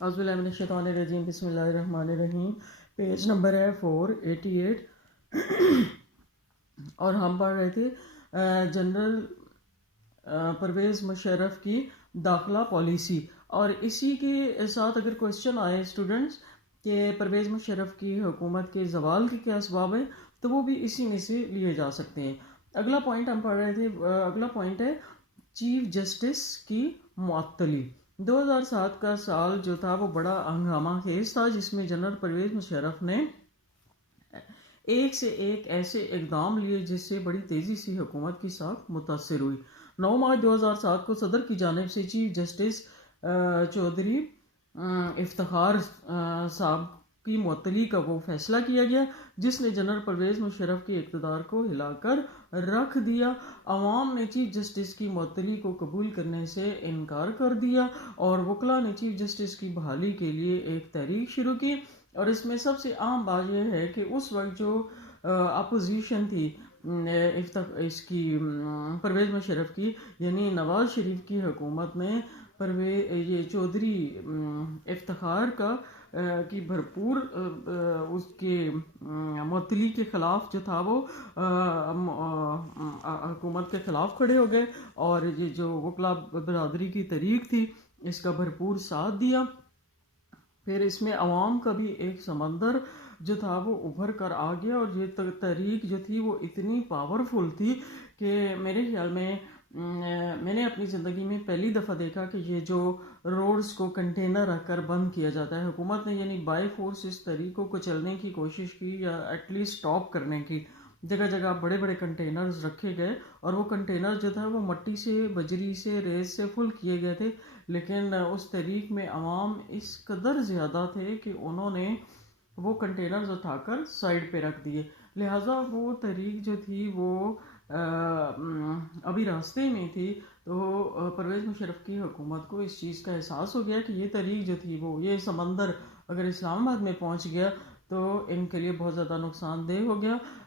اعوذ باللہ من الشیطان الرجیم، بسم اللہ الرحمن الرحیم۔ پیج نمبر ہے 488 اور ہم پڑھ رہے تھے جنرل پرویز مشرف کی داخلہ پالیسی، اور اسی کے ساتھ اگر کوشچن آئے اسٹوڈنٹس کہ پرویز مشرف کی حکومت کے زوال کے کیا اسباب ہیں تو وہ بھی اسی میں سے لیے جا سکتے ہیں۔ اگلا پوائنٹ ہم پڑھ رہے تھے، اگلا پوائنٹ ہے چیف جسٹس کی معطلی۔ 2007 کا سال جو تھا وہ بڑا ہنگامہ خیز تھا، جس میں جنرل پرویز مشرف نے ایک سے ایک ایسے اقدام لیے جس سے بڑی تیزی سے حکومت کی ساکھ متاثر ہوئی۔ 9 مارچ 2007 کو صدر کی جانب سے چیف جسٹس چودھری افتخار صاحب کی معطلی کا وہ فیصلہ کیا گیا جس نے جنرل پرویز مشرف کے اقتدار کو ہلا کر رکھ دیا۔ عوام نے چیف جسٹس کی معطلی کو قبول کرنے سے انکار کر دیا اور وکلاء نے چیف جسٹس کی بحالی کے لیے ایک تحریک شروع کی، اور اس میں سب سے اہم بات یہ ہے کہ اس وقت جو اپوزیشن تھی اس کی پرویز مشرف کی، یعنی نواز شریف کی حکومت نے یہ چودھری افتخار کی بھرپور اس کے معطلی کے خلاف جو تھا وہ حکومت کے خلاف کھڑے ہو گئے، اور یہ جو وکلاء برادری کی تحریک تھی اس کا بھرپور ساتھ دیا۔ پھر اس میں عوام کا بھی ایک سمندر جو تھا وہ ابھر کر آ گیا، اور یہ تحریک جو تھی وہ اتنی پاورفل تھی کہ میرے خیال میں نے اپنی زندگی میں پہلی دفعہ دیکھا کہ یہ جو روڈز کو کنٹینر رکھ کر بند کیا جاتا ہے، حکومت نے یعنی بائی فورس اس طریقوں کو چلنے کی کوشش کی یا ایٹ لیسٹ سٹاپ کرنے کی۔ جگہ جگہ بڑے بڑے کنٹینرز رکھے گئے، اور وہ کنٹینر جو تھا وہ مٹی سے، بجری سے، ریز سے فل کیے گئے تھے، لیکن اس تحریک میں عوام اس قدر زیادہ تھے کہ انہوں نے وہ کنٹینرز اٹھا کر سائڈ پہ رکھ دیے، لہٰذا وہ تحریک جو تھی وہ ابھی راستے میں تھی۔ تو پرویز مشرف کی حکومت کو اس چیز کا احساس ہو گیا کہ یہ تحریک جو تھی وہ یہ سمندر اگر اسلام آباد میں پہنچ گیا تو ان کے لیے بہت زیادہ نقصان دہ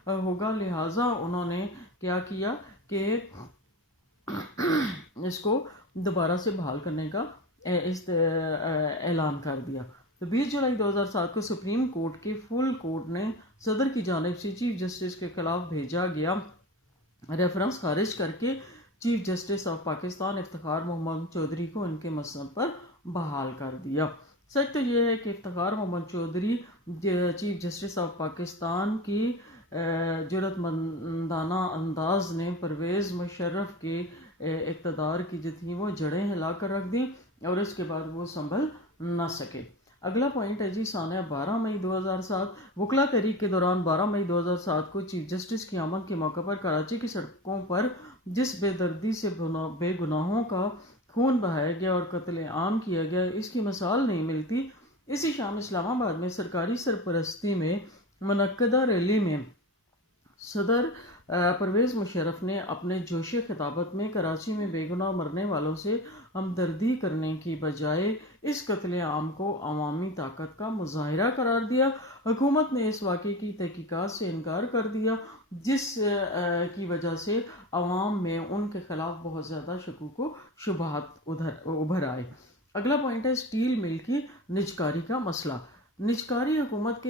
ہوگا، لہٰذا انہوں نے کیا کیا کہ اس کو دوبارہ سے بحال کرنے کا اعلان کر دیا۔ تو 20 جولائی 2007 کو سپریم کورٹ کے فل کورٹ نے صدر کی جانب سے چیف جسٹس کے خلاف بھیجا گیا ریفرنس خارج کر کے chief justice of Pakistan Iftikhar Muhammad Chaudhry کو ان کے منصب پر بحال کر دیا۔ سچ تو یہ ہے کہ Iftikhar Muhammad Chaudhry chief justice of Pakistan کی جرأت مندانہ انداز نے پرویز مشرف کے اقتدار کی جو تھی وہ جڑیں ہلا کر رکھ دیں، اور اس کے بعد وہ سنبھل نہ سکے۔ اگلا پوائنٹ ہے جی سانیہ 12 مئی 2007۔ وکلاء تحریک کے دوران 12 مئی 2007 کو چیف جسٹس کی آمد کے موقع پر کراچی کی سڑکوں پر جس بے دردی سے بے گناہوں کا خون بہایا گیا اور قتل عام کیا گیا، اس کی مثال نہیں ملتی۔ اسی شام اسلام آباد میں سرکاری سرپرستی میں منعقدہ ریلی میں صدر پرویز مشرف نے اپنے جوش خطابت میں کراچی میں بے گناہ مرنے والوں سے ہمدردی کرنے کی بجائے اس قتل عام کو عوامی طاقت کا مظاہرہ قرار دیا۔ حکومت نے اس واقعے کی تحقیقات سے انکار کر دیا، جس کی وجہ سے عوام میں ان کے خلاف بہت زیادہ شکوک و شبہات ابھر آئے۔ اگلا پوائنٹ ہے سٹیل مل کی نجکاری کا مسئلہ۔ نجکاری حکومت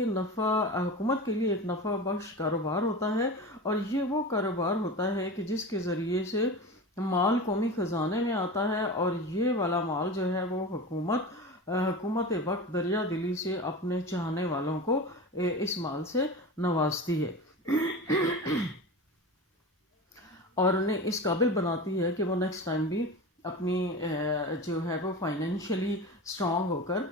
کے لیے ایک نفع بخش کاروبار ہوتا ہے، اور یہ وہ کاروبار ہوتا ہے کہ جس کے ذریعے سے مال قومی خزانے میں آتا ہے، اور یہ والا مال جو ہے وہ حکومت وقت دریا دلی سے اپنے چاہنے والوں کو اس مال سے نوازتی ہے اور انہیں اس قابل بناتی ہے کہ وہ نیکسٹ ٹائم بھی اپنی جو ہے وہ فائنینشلی اسٹرانگ ہو کر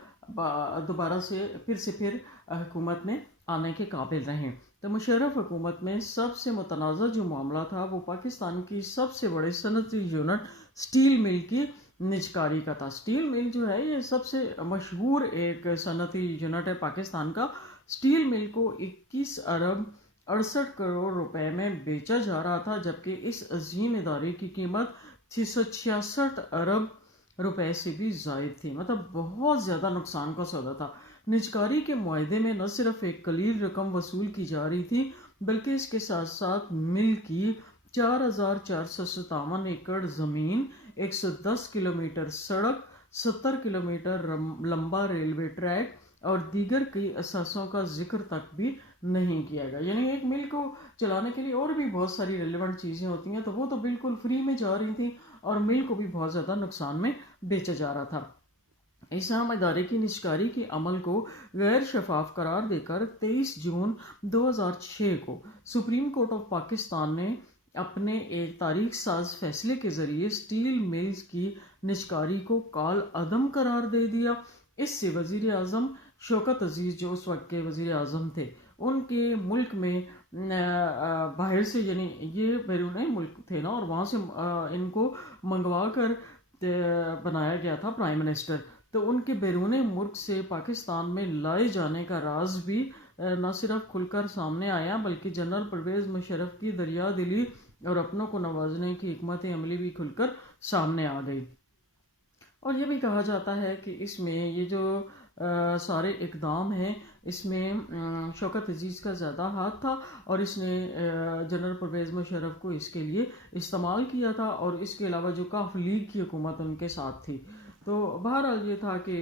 دوبارہ سے پھر حکومت میں آنے کے قابل رہیں۔ تو مشرف حکومت میں سب سے متنازع جو معاملہ تھا وہ پاکستان کی سب سے بڑے صنعتی یونٹ سٹیل مل کی نجکاری کا تھا۔ سٹیل مل جو ہے یہ سب سے مشہور ایک صنعتی یونٹ ہے پاکستان کا۔ سٹیل مل کو 21 ارب 68 کروڑ روپے میں بیچا جا رہا تھا، جبکہ اس عظیم ادارے کی قیمت 666 ارب روپے سے بھی زائد تھی، مطلب بہت زیادہ نقصان کا سودا تھا۔ نجکاری کے معاہدے میں نہ صرف ایک قلیل رقم وصول کی جا رہی تھی بلکہ اس کے ساتھ ساتھ مل کی 4457 ایکڑ زمین، 110 کلومیٹر سڑک، 70 کلومیٹر لمبا ریلوے ٹریک اور دیگر کئی اثاثوں کا ذکر تک بھی نہیں کیا گیا. یعنی ایک مل کو چلانے کے لیے اور بھی بہت ساری ریلیونٹ چیزیں ہوتی ہیں، تو وہ تو بالکل فری میں جا رہی تھیں اور مل کو بھی بہت زیادہ نقصان میں بیچا جا رہا تھا. اس اہم ادارے کی نجکاری کے عمل کو غیر شفاف قرار دے کر 23 جون 2006 کو سپریم کورٹ آف پاکستان نے اپنے ایک تاریخ ساز فیصلے کے ذریعے سٹیل ملز کی نجکاری کو کال عدم قرار دے دیا. اس سے وزیر اعظم شوکت عزیز، جو اس وقت کے وزیر اعظم تھے، ان کے ملک میں باہر سے، یعنی یہ بیرون ملک تھے نا، اور وہاں سے ان کو منگوا کر بنایا گیا تھا پرائم منسٹر، تو ان کے بیرون ملک سے پاکستان میں لائے جانے کا راز بھی نہ صرف کھل کر سامنے آیا، بلکہ جنرل پرویز مشرف کی دریا دلی اور اپنوں کو نوازنے کی حکمت عملی بھی کھل کر سامنے آ گئی. اور یہ بھی کہا جاتا ہے کہ اس میں یہ جو سارے اقدام ہیں، اس میں شوکت عزیز کا زیادہ ہاتھ تھا، اور اس نے جنرل پرویز مشرف کو اس کے لیے استعمال کیا تھا، اور اس کے علاوہ جو کاف لیگ کی حکومت ان کے ساتھ تھی. تو بہرحال یہ تھا کہ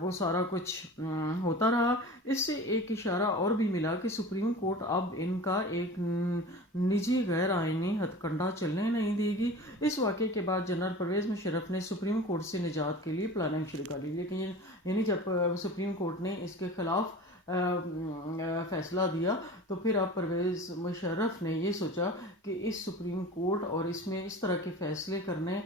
وہ سارا کچھ ہوتا رہا. اس سے ایک اشارہ اور بھی ملا کہ سپریم کورٹ اب ان کا ایک نجی غیر آئینی ہتھ کنڈا چلنے نہیں دے گی. اس واقعے کے بعد جنرل پرویز مشرف نے سپریم کورٹ سے نجات کے لیے پلاننگ شروع کر لی. لیکن یعنی جب سپریم کورٹ نے اس کے خلاف فیصلہ دیا، تو پھر اب پرویز مشرف نے یہ سوچا کہ اس سپریم کورٹ اور اس میں اس طرح کے فیصلے کرنے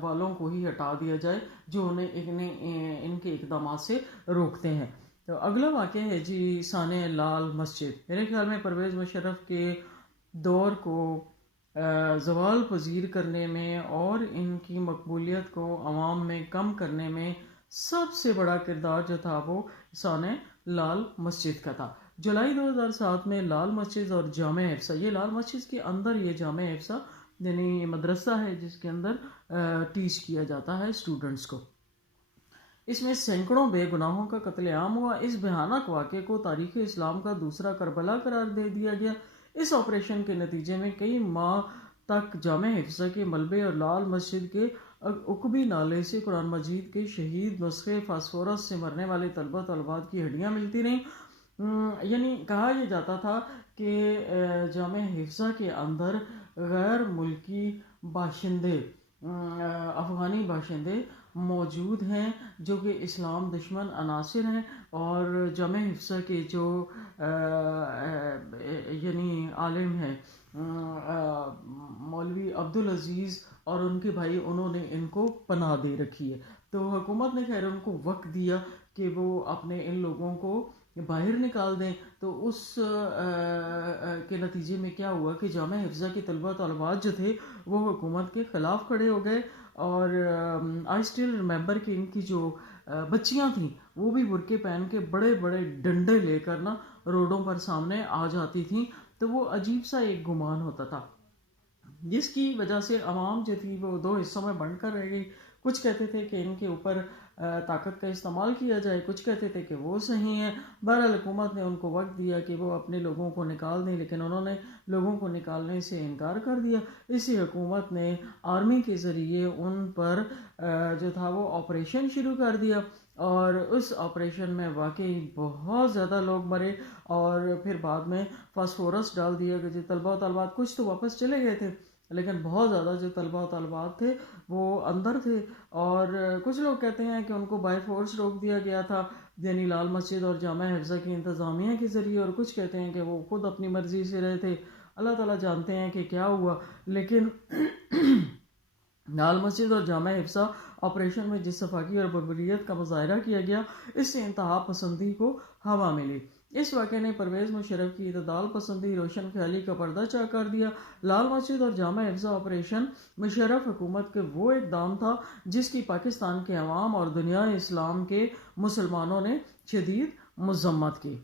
والوں کو ہی ہٹا دیا جائے جو انہیں ان کے اقدامات سے روکتے ہیں. تو اگلا واقعہ ہے جی سانحہ لال مسجد. میرے خیال میں پرویز مشرف کے دور کو زوال پذیر کرنے میں اور ان کی مقبولیت کو عوام میں کم کرنے میں سب سے بڑا کردار جو تھا وہ سانحہ لال مسجد کا تھا. جولائی 2007 میں لال مسجد اور جامع حفصہ، یہ لال مسجد کے اندر یہ جامع حفصہ یعنی مدرسہ ہے جس کے اندر ٹیچ کیا جاتا ہے اسٹوڈنٹس کو. اس میں سینکڑوں بے گناہوں کا قتل عام ہوا. اس بھیانک واقعے کو تاریخ اسلام کا دوسرا کربلا قرار دے دیا گیا. اس آپریشن کے نتیجے میں کئی ماہ تک جامع حفصہ کے ملبے اور لال مسجد کے عقبی نالے سے قرآن مجید کے شہید نسخے فاسفورس سے مرنے والے طلبہ طالبات کی ہڈیاں ملتی رہیں. یعنی کہا یہ جاتا تھا کہ جامع حفصہ کے اندر غیر ملکی باشندے، افغانی باشندے موجود ہیں جو کہ اسلام دشمن عناصر ہیں، اور جامع حفصہ کے جو یعنی عالم ہیں مولوی عبدالعزیز اور ان کے بھائی، انہوں نے ان کو پناہ دے رکھی ہے. تو حکومت نے خیر ان کو وقت دیا کہ وہ اپنے ان لوگوں کو باہر نکال دیں. تو اس کے نتیجے میں کیا ہوا کہ جامع حفصہ کے طلبہ طالبات جو تھے وہ حکومت کے خلاف کھڑے ہو گئے. اور آئی اسٹل ریمبر کہ ان کی جو بچیاں تھیں وہ بھی برقعے پہن کے بڑے بڑے ڈنڈے لے کر نا روڈوں پر سامنے آ جاتی تھیں. تو وہ عجیب سا ایک گمان ہوتا تھا، جس کی وجہ سے عوام جو تھی وہ دو حصوں میں بنٹ کر رہ گئی. کچھ کہتے تھے کہ ان کے اوپر طاقت کا استعمال کیا جائے، کچھ کہتے تھے کہ وہ صحیح ہیں. بہرحال حکومت نے ان کو وقت دیا کہ وہ اپنے لوگوں کو نکال دیں، لیکن انہوں نے لوگوں کو نکالنے سے انکار کر دیا. اسی حکومت نے آرمی کے ذریعے ان پر جو تھا وہ آپریشن شروع کر دیا، اور اس آپریشن میں واقعی بہت زیادہ لوگ مرے. اور پھر بعد میں فاسفورس ڈال دیا کہ جو طلبہ و طالبات، کچھ تو واپس چلے گئے تھے لیکن بہت زیادہ جو طلبہ و طالبات تھے وہ اندر تھے. اور کچھ لوگ کہتے ہیں کہ ان کو بائی فورس روک دیا گیا تھا، یعنی لال مسجد اور جامع حفصہ کی انتظامیہ کے ذریعے، اور کچھ کہتے ہیں کہ وہ خود اپنی مرضی سے رہے تھے. اللہ تعالیٰ جانتے ہیں کہ کیا ہوا. لیکن لال مسجد اور جامع حفصہ آپریشن میں جس صفاقی اور بربریت کا مظاہرہ کیا گیا، اس سے انتہا پسندی کو ہوا ملی. اس واقعے نے پرویز مشرف کی اعتدال پسندی روشن خیالی کا پردہ چاک کر دیا. لال مسجد اور جامع حفصہ آپریشن مشرف حکومت کے وہ اقدام تھا جس کی پاکستان کے عوام اور دنیا اسلام کے مسلمانوں نے شدید مذمت کی.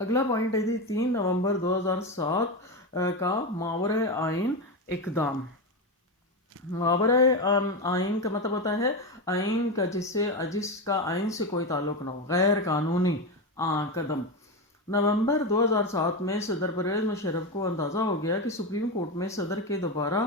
اگلا پوائنٹ ہے 3 نومبر 2007 کا ماورۂ آئین اقدام. ماورۂ آئین کا مطلب ہوتا ہے آئین کا جس کا آئین سے کوئی تعلق نہ ہو، غیر قانونی قدم. نومبر 2007 میں صدر پرویز مشرف کو اندازہ ہو گیا کہ سپریم کورٹ میں صدر کے دوبارہ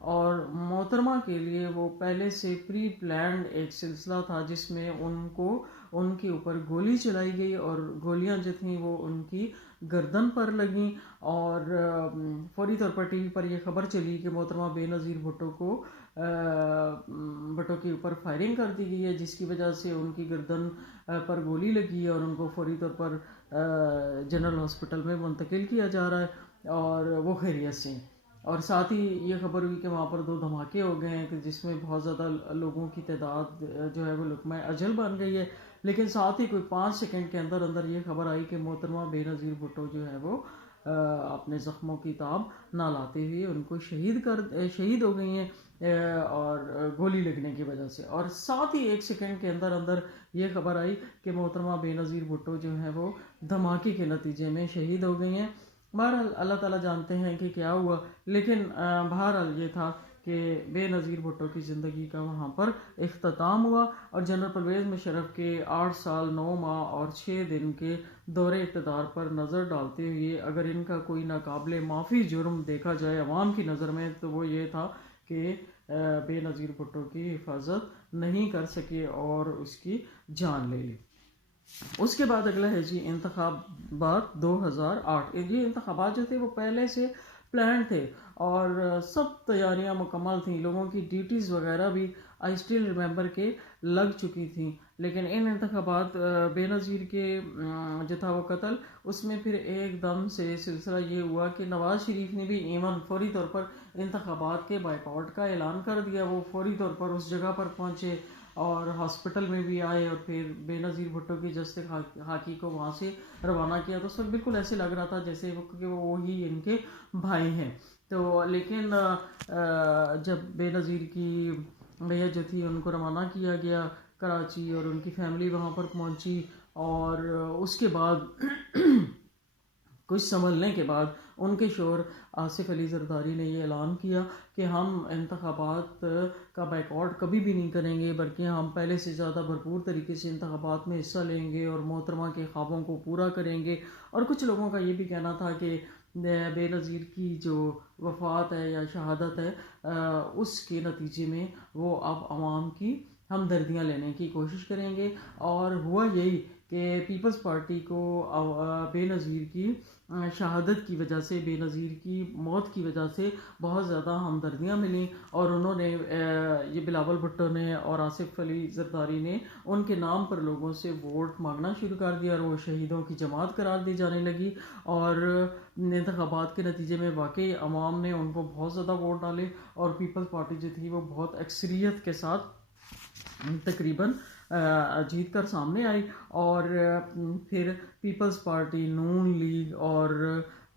اور محترمہ کے لیے وہ پہلے سے پری پلانڈ ایک سلسلہ تھا جس میں ان کے اوپر گولی چلائی گئی اور گولیاں جو تھیں وہ ان کی گردن پر لگیں، اور فوری طور پر ٹی وی پر یہ خبر چلی کہ محترمہ بے نظیر بھٹو کے اوپر فائرنگ کر دی گئی ہے، جس کی وجہ سے ان کی گردن پر گولی لگی ہے اور ان کو فوری طور پر جنرل ہاسپٹل میں منتقل کیا جا رہا ہے اور وہ خیریت سے ہیں۔ اور ساتھ ہی یہ خبر ہوئی کہ وہاں پر 2 دھماکے ہو گئے ہیں کہ جس میں بہت زیادہ لوگوں کی تعداد جو ہے وہ لقمہ اجل بن گئی ہے، لیکن ساتھ ہی کوئی 5 سیکنڈ کے اندر یہ خبر آئی کہ محترمہ بے نظیر بھٹو جو ہے وہ اپنے زخموں کی تاب نہ لاتے ہوئے ان کو شہید ہو گئی ہیں اور گولی لگنے کی وجہ سے، اور ساتھ ہی 1 سیکنڈ کے اندر یہ خبر آئی کہ محترمہ بے نظیر بھٹو جو ہے وہ دھماکے کے نتیجے میں شہید ہو گئی ہیں۔ بہرحال اللہ تعالیٰ جانتے ہیں کہ کیا ہوا، لیکن بہرحال یہ تھا کہ بے نظیر بھٹو کی زندگی کا وہاں پر اختتام ہوا، اور جنرل پرویز مشرف کے 8 سال 9 ماہ اور 6 دن کے دور اقتدار پر نظر ڈالتے ہوئے اگر ان کا کوئی ناقابل معافی جرم دیکھا جائے عوام کی نظر میں تو وہ یہ تھا کہ بے نظیر بھٹو کی حفاظت نہیں کر سکے اور اس کی جان لے لی۔ اس کے بعد اگلا ہے جی انتخابات 2008۔ یہ انتخابات جو تھے وہ پہلے سے پلان تھے اور سب تیاریاں مکمل تھیں، لوگوں کی ڈیوٹیز وغیرہ بھی آئی اسٹل ریمبر کے لگ چکی تھیں، لیکن ان انتخابات بے نظیر کے جو تھا وہ قتل، اس میں پھر ایک دم سے سلسلہ یہ ہوا کہ نواز شریف نے بھی ایون فوری طور پر انتخابات کے بائیکاٹ کا اعلان کر دیا۔ وہ فوری طور پر اس جگہ پر پہنچے اور ہاسپٹل میں بھی آئے اور پھر بے نظیر بھٹو کی جسد خاکی کو وہاں سے روانہ کیا، تو اس وقت بالکل ایسے لگ رہا تھا جیسے کہ وہی ان کے بھائی ہیں۔ تو لیکن جب بے نظیر کی میت جو تھی ان کو روانہ کیا گیا کراچی اور ان کی فیملی وہاں پر پہنچی، اور اس کے بعد کچھ سنبھلنے کے بعد ان کے شوہر آصف علی زرداری نے یہ اعلان کیا کہ ہم انتخابات کا بائیکاٹ کبھی بھی نہیں کریں گے، بلکہ ہم پہلے سے زیادہ بھرپور طریقے سے انتخابات میں حصہ لیں گے اور محترمہ کے خوابوں کو پورا کریں گے۔ اور کچھ لوگوں کا یہ بھی کہنا تھا کہ بے نظیر کی جو وفات ہے یا شہادت ہے اس کے نتیجے میں وہ اب عوام کی ہمدردیاں لینے کی کوشش کریں گے، اور ہوا یہی کہ پیپلز پارٹی کو بے نظیر کی شہادت کی وجہ سے، بے نظیر کی موت کی وجہ سے بہت زیادہ ہمدردیاں ملیں، اور انہوں نے یہ بلاول بھٹو نے اور آصف علی زرداری نے ان کے نام پر لوگوں سے ووٹ مانگنا شروع کر دیا اور وہ شہیدوں کی جماعت قرار دی جانے لگی، اور انتخابات کے نتیجے میں واقعی عوام نے ان کو بہت زیادہ ووٹ ڈالے اور پیپلز پارٹی جو تھی وہ بہت اکثریت کے ساتھ تقریباً جیت کر سامنے آئی، اور پھر پیپلز پارٹی، نون لیگ اور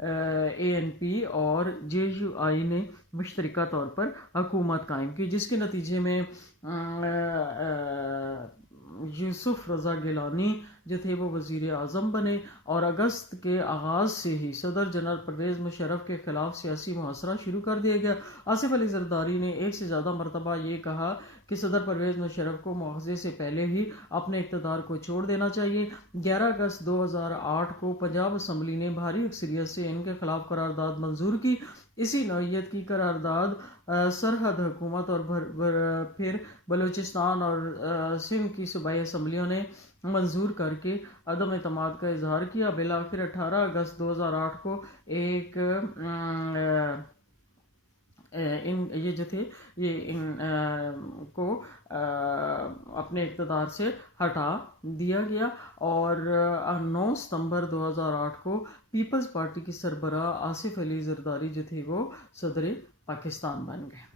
ANP اور JUI نے مشترکہ طور پر حکومت قائم کی، جس کے نتیجے میں یوسف رضا گیلانی جو تھے وہ وزیر اعظم بنے، اور اگست کے آغاز سے ہی صدر جنرل پرویز مشرف کے خلاف سیاسی محاصرہ شروع کر دیا گیا۔ آصف علی زرداری نے ایک سے زیادہ مرتبہ یہ کہا کہ صدر پرویز مشرف کو مواخذے سے پہلے ہی اپنے اقتدار کو چھوڑ دینا چاہیے۔ 11 اگست 2008 کو پنجاب اسمبلی نے بھاری اکثریت سے ان کے خلاف قرارداد منظور کی۔ اسی نوعیت کی قرارداد سرحد حکومت اور پھر بلوچستان اور سندھ کی صوبائی اسمبلیوں نے منظور کر کے عدم اعتماد کا اظہار کیا۔ بالآخر 18 اگست 2008 کو ایک یہ جو تھے یہ ان کو اپنے اقتدار سے ہٹا دیا گیا، اور 9 ستمبر 2008 کو پیپلز پارٹی کی سربراہ آصف علی زرداری جو تھے وہ صدر پاکستان بن گئے۔